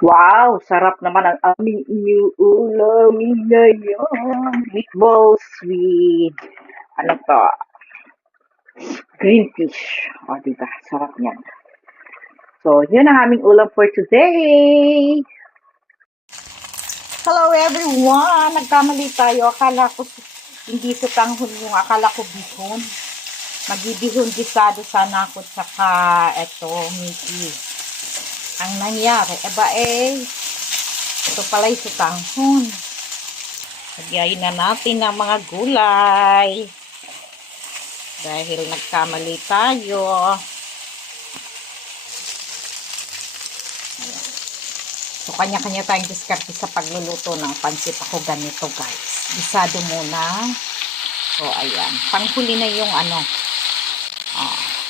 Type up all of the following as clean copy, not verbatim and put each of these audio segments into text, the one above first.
Wow, sarap naman ang aming inuulam ngayon. Meatballs with, ano to, green fish. O, diba? Sarap niyan. So, yun ang aming ulam for today. Hello everyone! Nagkamali tayo. Akala ko hindi sutanghon yung akala ko bihon. Magbibihon gisado sana ako saka eto, Mickey. Ang nangyari, ito pala yung sutanghon. Lagyan na natin ng mga gulay. Dahil nagkamali tayo. So, kanya-kanya tayong diskarte sa pagluluto ng pansit. Ako ganito, guys. Gisado muna. So, ayan. Panghuli na yung ano.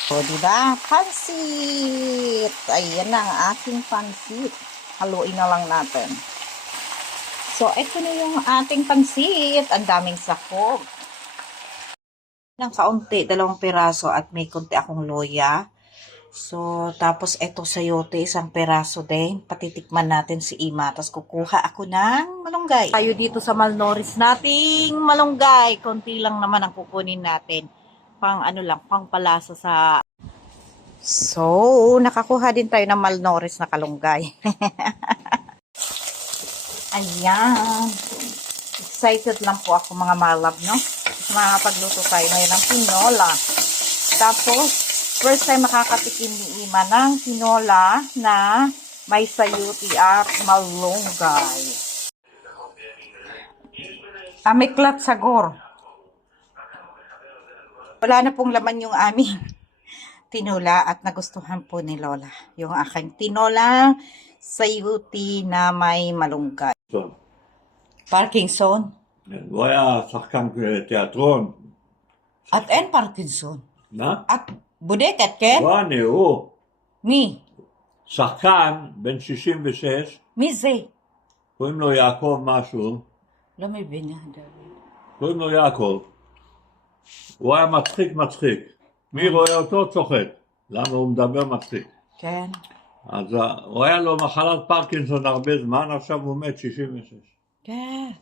So, diba? Pansit! Ayan na ang ating pansit. Haluin na lang natin. So, ito na yung ating pansit. Ang daming sahog. Ng kaunti, 2 piraso at may kunti akong loya. So, tapos ito sayote, 1 piraso din. Patitikman natin si Ima. Tapos kukuha ako ng malunggay. Tayo dito sa Malnourished nating malunggay. Konti lang naman ang kukunin natin. Pang ano lang, pang palasa sa... So, nakakuha din tayo ng Malnourished na kalunggay. Ayan. Excited lang po ako mga malab, no? Makakapagluto tayo ngayon ng tinola. Tapos, first time makakatikim ni Ima ng tinola na may sayuti at malunggay. Amiklat sagor. Wala na pong laman yung aming tinola at nagustuhan po ni Lola. Yung aking tinola sayuti na may malunggay. פרקינסון? הוא היה שחקן תיאטרון. את אין פרקינסון. מה? את בודקת, כן? לא אני, הוא. מי? שחקן בן 66, מי זה? קוראים לו יעקב משהו. לא מבינה, דוד. קוראים לו יעקב. הוא היה מצחיק. מי רואה אותו צוחק. למה הוא מדבר מצחיק. כן. אז הוא היה לו מחלת פרקינסון הרבה זמן, עכשיו הוא מת 66. Yeah.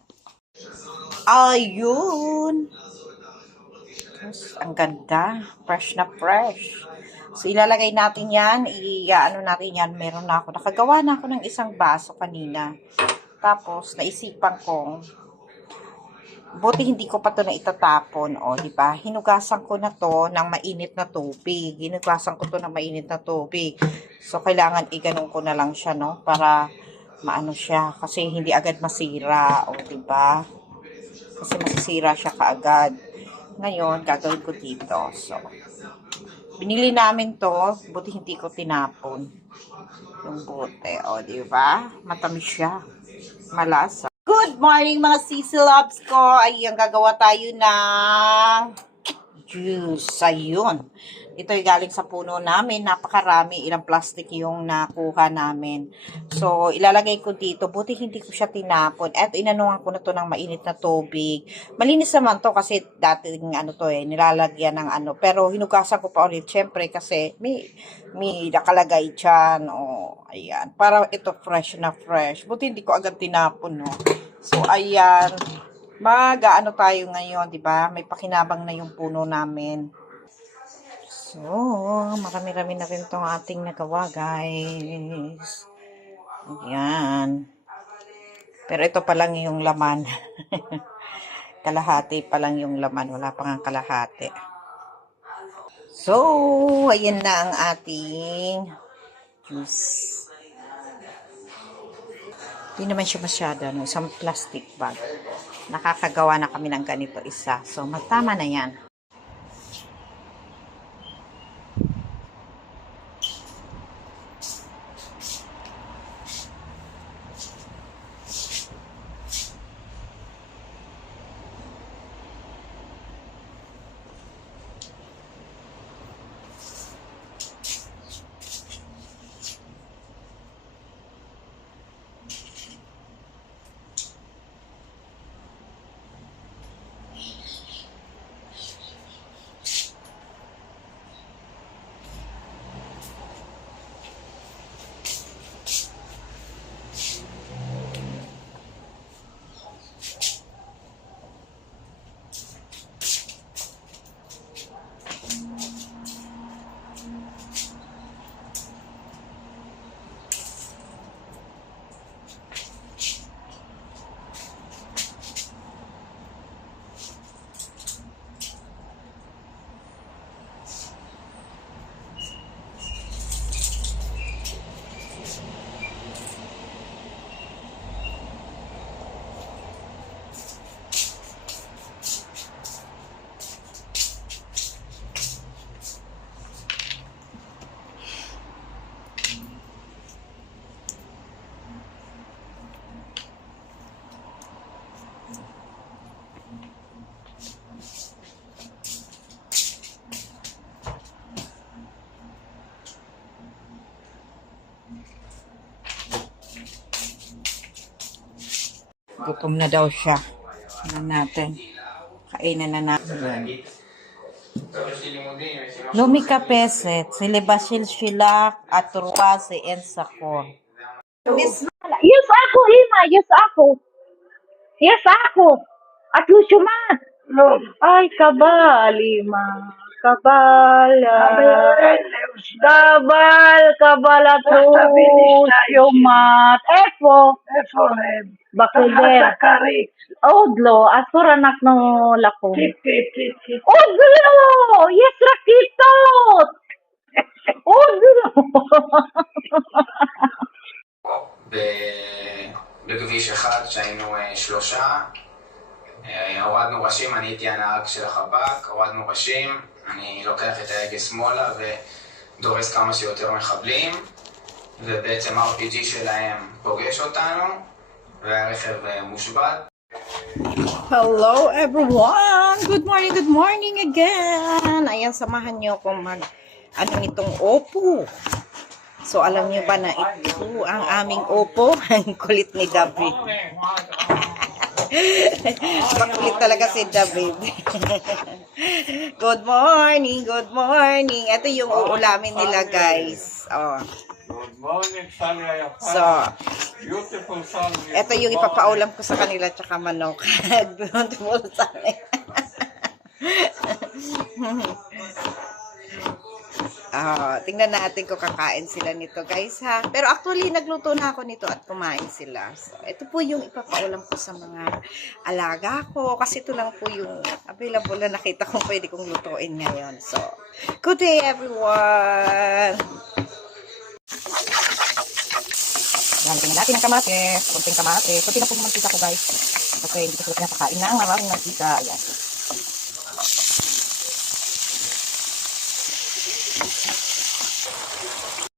Ayun. Tapos, ang ganda. Fresh na fresh. So, ilalagay natin yan. Ano natin yan. Meron na ako. Nakagawa na ako ng isang baso kanina. Tapos, naisipan kong buti hindi ko pa to na itatapon. O, diba? Hinugasan ko na to ng mainit na tubig. So, kailangan iganon ko na lang siya, no? Para maano siya. Kasi hindi agad masira. O, diba? Kasi masisira siya kaagad. Ngayon, gagawin ko dito. So, binili namin to. Buti hindi ko tinapon. Yung bote. O, diba? Matamis siya. Malasa. Good morning mga sisi loves ko. Ayan, gagawa tayo ng juice. Ayun. Ito ay galing sa puno namin. Napakarami. Ilang plastic yung nakuha namin. So, ilalagay ko dito. Buti hindi ko siya tinapon. At inanuhan ko na to ng mainit na tubig. Malinis naman to kasi dating ano to nilalagyan ng ano. Pero hinugasan ko pa ulit. Siyempre kasi may nakalagay dyan. O, ayan. Para ito fresh na fresh. Buti hindi ko agad tinapon, no. So, ayan. Mag-ano tayo ngayon, di ba? May pakinabang na yung puno namin. So, marami-rami na rin itong ating nagawa, guys. Ayan. Pero ito pa lang yung laman. Kalahati pa lang yung laman. Wala pa nga kalahati. So, ayan na ang ating juice. Hindi naman siya masyado, no? Isang plastic bag. Nakakagawa na kami ng ganito isa. So, matama na yan. Gutom na daw siya. Tingnan natin. Kainan na natin. Lumi Kapeset, si Lebasil Shilak, at Turwa si Ensakor. Yes, ako, Ima. Yes, ako. Yes, ako. At Lusuman. Ay, kabal, Ima. Kabal. Kabal at Lusumat. Efo. Bakilder. Odlo. Asur anak no lako. Odlo! Yes, Rakitot! Odlo! בכביש אחד שהיינו שלושה, הורדנו ראשים, אני הייתי הנהג של החפ"ק, הורדנו ראשים, אני לוקח את ההגה שמאלה ודורס כמה שיותר מחבלים, ובעצם RPG שלהם פוגש אותנו, והרכב מושבת. Hello everyone! Good morning again! Ayan, samahan niyo akong ano nitong Oppo. So, alam niyo ba na ito ang aming Oppo? Ang kulit ni David. Makulit talaga si David. Good morning! Ito yung uulamin nila, guys. Oh. Good morning, Sally Ayapa. So, Beautiful sun. ito yung ipapaulam ko sa kanila tsaka manok. Beautiful Sally. Tingnan natin kung kakain sila nito, guys, ha. Pero actually, nagluto na ako nito at kumain sila. So, ito po yung ipapaulam ko sa mga alaga ko. Kasi ito lang po yung available na nakita kong pwede kong lutuin ngayon. So, good day, everyone! Yan, tingnan natin ang kamatis. Kunting kamatis. Kunting na po yung mantika ko, guys. Kasi hindi ko sila pinapakain ng maraming mantika. Ayan.